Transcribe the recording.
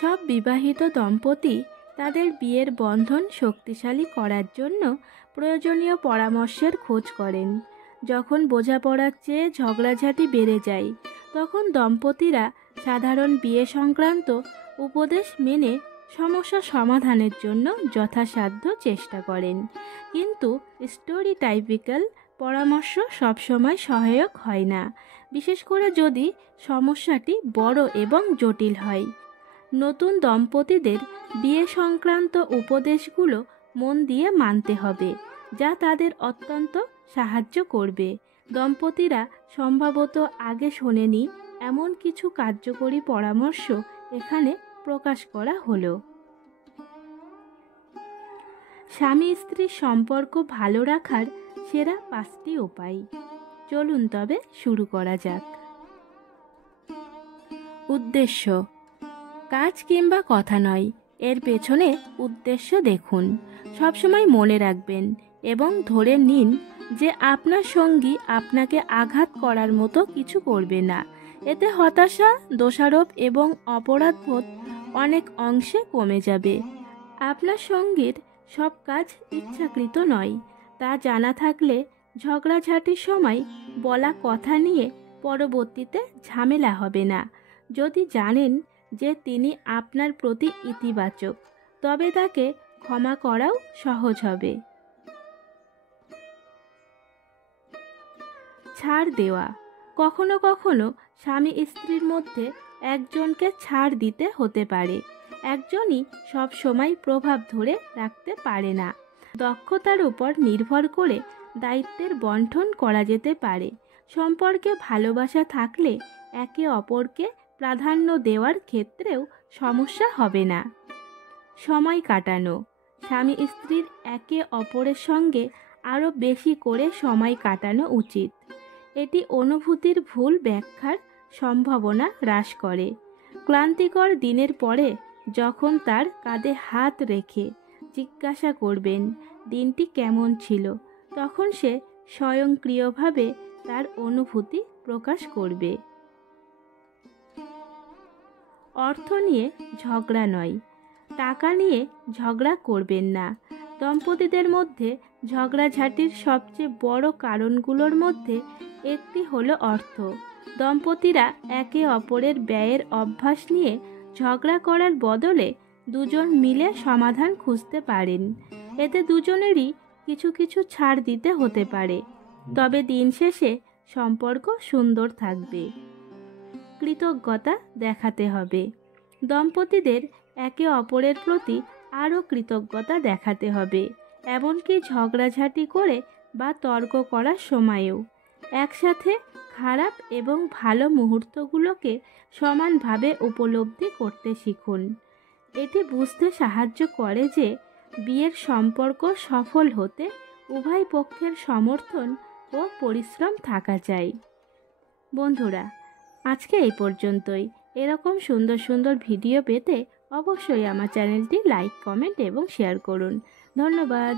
সব বিবাহিত দম্পতি তাদের বিয়ের বন্ধন শক্তিশালী করার জন্য প্রয়োজনীয় পরামর্শের খোঁজ করেন। যখন বোঝাপড়ার চেয়ে ঝগড়াঝাটি বেড়ে যায়, তখন দম্পতিরা সাধারণ বিয়ে সংক্রান্ত উপদেশ মেনে সমস্যা সমাধানের জন্য যথাসাধ্য চেষ্টা করেন। কিন্তু স্টোরি টাইপিক্যাল পরামর্শ সবসময় সহায়ক হয় না, বিশেষ করে যদি সমস্যাটি বড় এবং জটিল হয়। নতুন দম্পতিদের বিয়ে সংক্রান্ত উপদেশগুলো মন দিয়ে মানতে হবে, যা তাদের অত্যন্ত সাহায্য করবে। দম্পতিরা সম্ভবত আগে শোনেনি এমন কিছু কার্যকরী পরামর্শ এখানে প্রকাশ করা হলো। স্বামী স্ত্রীর সম্পর্ক ভালো রাখার সেরা 5টি উপায়। চলুন তবে শুরু করা যাক। উদ্দেশ্য, কাজ কিংবা কথা নয়, এর পেছনে উদ্দেশ্য দেখুন। সবসময় মনে রাখবেন এবং ধরে নিন যে আপনার সঙ্গী আপনাকে আঘাত করার মতো কিছু করবে না। এতে হতাশা, দোষারোপ এবং অপরাধবোধ অনেক অংশে কমে যাবে। আপনার সঙ্গীর সব কাজ ইচ্ছাকৃত নয়, তা জানা থাকলে ঝগড়াঝাটির সময় বলা কথা নিয়ে পরবর্তীতে ঝামেলা হবে না। যদি জানেন যে তিনি আপনার প্রতি ইতিবাচক, তবে তাকে ক্ষমা করাও সহজ হবে। ছাড় দেওয়া, কখনো কখনো স্বামী স্ত্রীর মধ্যে একজনকে ছাড় দিতে হতে পারে। একজনই সব সময় প্রভাব ধরে রাখতে পারে না। দক্ষতার উপর নির্ভর করে দায়িত্বের বণ্টন করা যেতে পারে। সম্পর্কে ভালোবাসা থাকলে একে অপরকে প্রাধান্য দেওয়ার ক্ষেত্রেও সমস্যা হবে না। সময় কাটানো, স্বামী স্ত্রীর একে অপরের সঙ্গে আরও বেশি করে সময় কাটানো উচিত। এটি অনুভূতির ভুল ব্যাখ্যার সম্ভাবনা হ্রাস করে। ক্লান্তিকর দিনের পরে যখন তার কাঁধে হাত রেখে জিজ্ঞাসা করবেন দিনটি কেমন ছিল, তখন সে স্বয়ংক্রিয়ভাবে তার অনুভূতি প্রকাশ করবে। অর্থ নিয়ে ঝগড়া নয়, টাকা নিয়ে ঝগড়া করবেন না। দম্পতিদের মধ্যে ঝগড়াঝাটির সবচেয়ে বড় কারণগুলোর মধ্যে একটি হলো অর্থ। দম্পতিরা একে অপরের ব্যয়ের অভ্যাস নিয়ে ঝগড়া করার বদলে দুজন মিলে সমাধান খুঁজতে পারেন। এতে দুজনেরই কিছু কিছু ছাড় দিতে হতে পারে, তবে দিন শেষে সম্পর্ক সুন্দর থাকবে। কৃতজ্ঞতা দেখাতে হবে, দম্পতিদের একে অপরের প্রতি আরও কৃতজ্ঞতা দেখাতে হবে, এমনকি ঝগড়াঝাটি করে বা তর্ক করার সময়ও। একসাথে খারাপ এবং ভালো মুহূর্তগুলোকে সমানভাবে উপলব্ধি করতে শিখুন। এটি বুঝতে সাহায্য করে যে বিয়ের সম্পর্ক সফল হতে উভয় পক্ষের সমর্থন ও পরিশ্রম থাকা চাই। বন্ধুরা, আজকে এই পর্যন্তই। এরকম সুন্দর সুন্দর ভিডিও পেতে অবশ্যই আমার চ্যানেলটি লাইক, কমেন্ট এবং শেয়ার করুন। ধন্যবাদ।